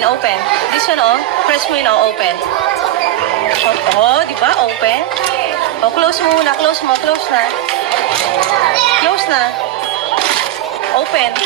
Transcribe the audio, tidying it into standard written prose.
Open, open. This one, oh. Press mo yun, oh. Open. Oh, di ba? Open. Oh, close mo muna. Close mo. Close na. Close na. Open.